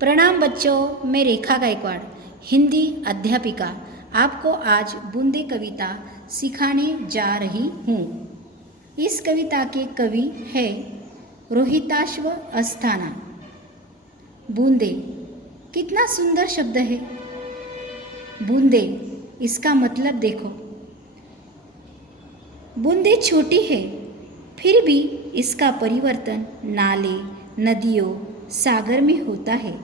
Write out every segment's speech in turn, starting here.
प्रणाम बच्चों, मैं रेखा गायकवाड़ हिंदी अध्यापिका आपको आज बूंदे कविता सिखाने जा रही हूँ। इस कविता के कवि है रोहिताश्व अस्थाना। बूंदे कितना सुंदर शब्द है। बूंदे इसका मतलब देखो। बूंदे छोटी है, फिर भी इसका परिवर्तन नाले, नदियों, सागर में होता है।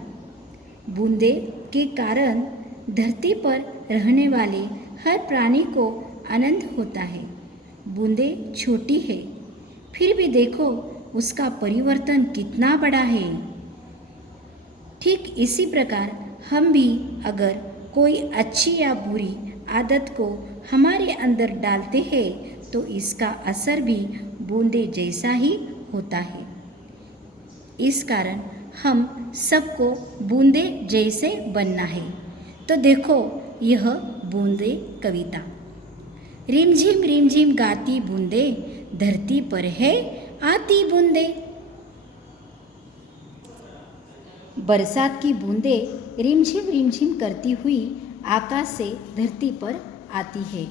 बूंदे के कारण धरती पर रहने वाले हर प्राणी को आनंद होता है। बूंदे छोटी है, फिर भी देखो उसका परिवर्तन कितना बड़ा है। ठीक इसी प्रकार हम भी अगर कोई अच्छी या बुरी आदत को हमारे अंदर डालते हैं तो इसका असर भी बूंदे जैसा ही होता है। इस कारण हम सबको बूंदे जैसे बनना है। तो देखो यह बूंदे कविता। रिमझिम गाती बूंदे, धरती पर है आती बूंदे। बरसात की बूंदे रिमझिम करती हुई आकाश से धरती पर आती है।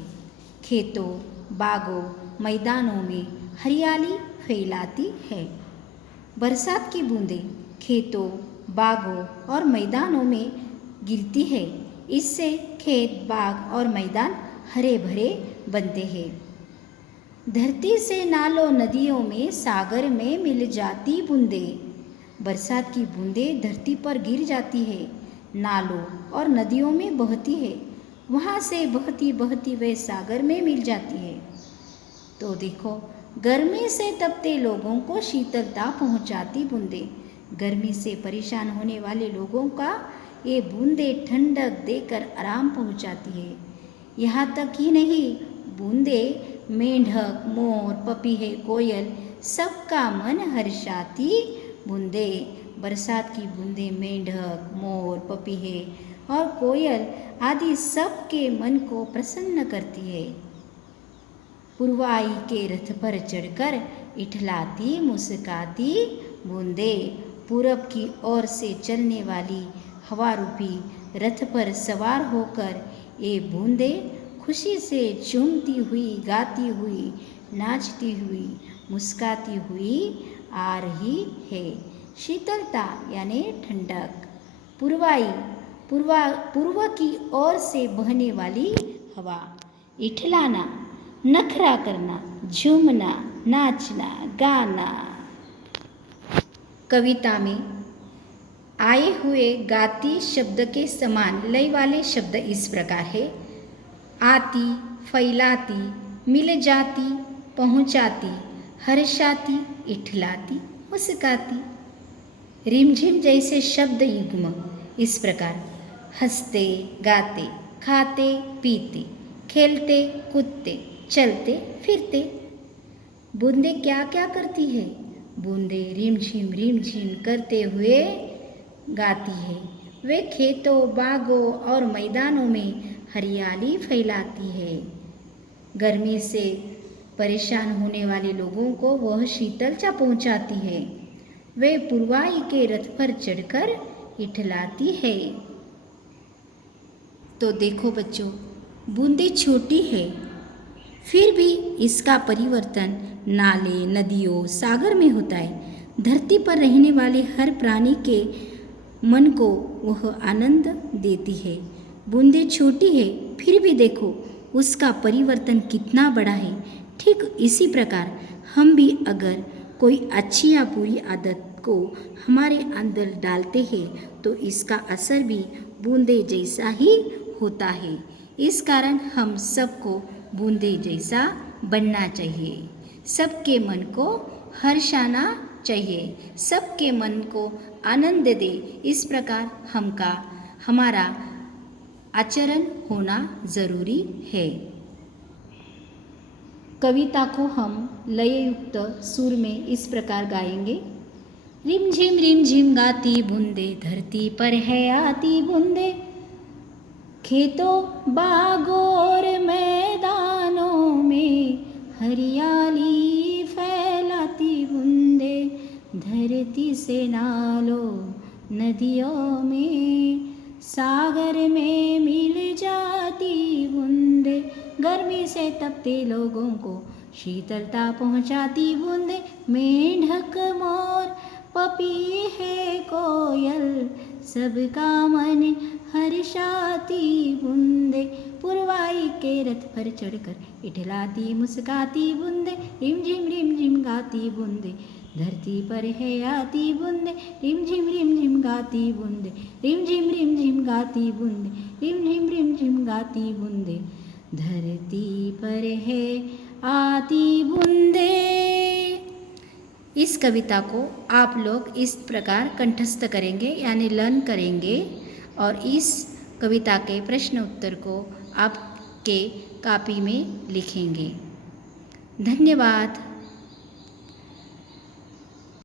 खेतों, बागों, मैदानों में हरियाली फैलाती है। बरसात की बूंदें खेतों, बागों और मैदानों में गिरती है। इससे खेत, बाग और मैदान हरे भरे बनते हैं। धरती से नालों, नदियों में, सागर में मिल जाती बूंदें। बरसात की बूंदें धरती पर गिर जाती है, नालों और नदियों में बहती है। वहाँ से बहती बहती वे सागर में मिल जाती है। तो देखो, गर्मी से तपते लोगों को शीतलता पहुंचाती बूंदें। गर्मी से परेशान होने वाले लोगों का ये बूंदें ठंडक देकर आराम पहुंचाती है। यहाँ तक ही नहीं, बूंदें मेंढक, मोर, पपीहे, कोयल सबका मन हर्षाती बूंदें। बरसात की बूंदें मेंढक, मोर, पपीहे और कोयल आदि सबके मन को प्रसन्न करती है। पुरवाई के रथ पर चढ़कर इठलाती मुस्काती बूंदे। पूरब की ओर से चलने वाली हवा रूपी रथ पर सवार होकर ये बूंदे खुशी से झूमती हुई, गाती हुई, नाचती हुई, मुस्काती हुई आ रही है। शीतलता यानी ठंडक। पुरवाई पूर्व की ओर से बहने वाली हवा। इठलाना नखरा करना, झूमना, नाचना, गाना। कविता में आए हुए गाती शब्द के समान लय वाले शब्द इस प्रकार है। आती, फैलाती, मिल जाती, पहुंचाती, हर्षाती, इठलाती, मुस्काती। रिमझिम जैसे शब्द युग्म इस प्रकार हंसते, गाते, खाते, पीते, खेलते, कूदते, चलते, फिरते। बूंदे क्या क्या करती है? बूंदे रिमझिम करते हुए गाती है। वे खेतों, बागों और मैदानों में हरियाली फैलाती है। गर्मी से परेशान होने वाले लोगों को वह शीतलता पहुंचाती है। वे पुरवाई के रथ पर चढ़कर इठलाती है। तो देखो बच्चों, बूंदे छोटी है, फिर भी इसका परिवर्तन नाले, नदियों, सागर में होता है। धरती पर रहने वाले हर प्राणी के मन को वह आनंद देती है। बूंदे छोटी है, फिर भी देखो उसका परिवर्तन कितना बड़ा है। ठीक इसी प्रकार हम भी अगर कोई अच्छी या बुरी आदत को हमारे अंदर डालते हैं तो इसका असर भी बूंदे जैसा ही होता है। इस कारण हम सबको बूंदे जैसा बनना चाहिए। सबके मन को हर्षाना चाहिए, सबके मन को आनंद दे। इस प्रकार हमारा आचरण होना जरूरी है। कविता को हम लययुक्त सुर में इस प्रकार गाएंगे। रिमझिम गाती बूंदे, धरती पर है आती बूंदे। खेतों, बागों और मैदानों में हरियाली फैलाती बूंदे। धरती से नालों, नदियों में, सागर में मिल जाती बूंदे, गर्मी से तपते लोगों को शीतलता पहुंचाती बूंदे। मेंढक मोर पपीहे कोयल, सबका मन हर्षाती बूंदे, पुरवाई के रथ पर चढ़कर इठलाती मुस्काती बूंदे, रिम झिम गाती बूंदे, धरती पर है आती बूंदे, रिम झिम गाती बूंदे, रिम झिम गाती बूंदे, रिम झिम गाती बूंदे, धरती पर है आती बूंदे। इस कविता को आप लोग इस प्रकार कंठस्थ करेंगे यानी लर्न करेंगे और इस कविता के प्रश्न उत्तर को आपके कॉपी में लिखेंगे। धन्यवाद।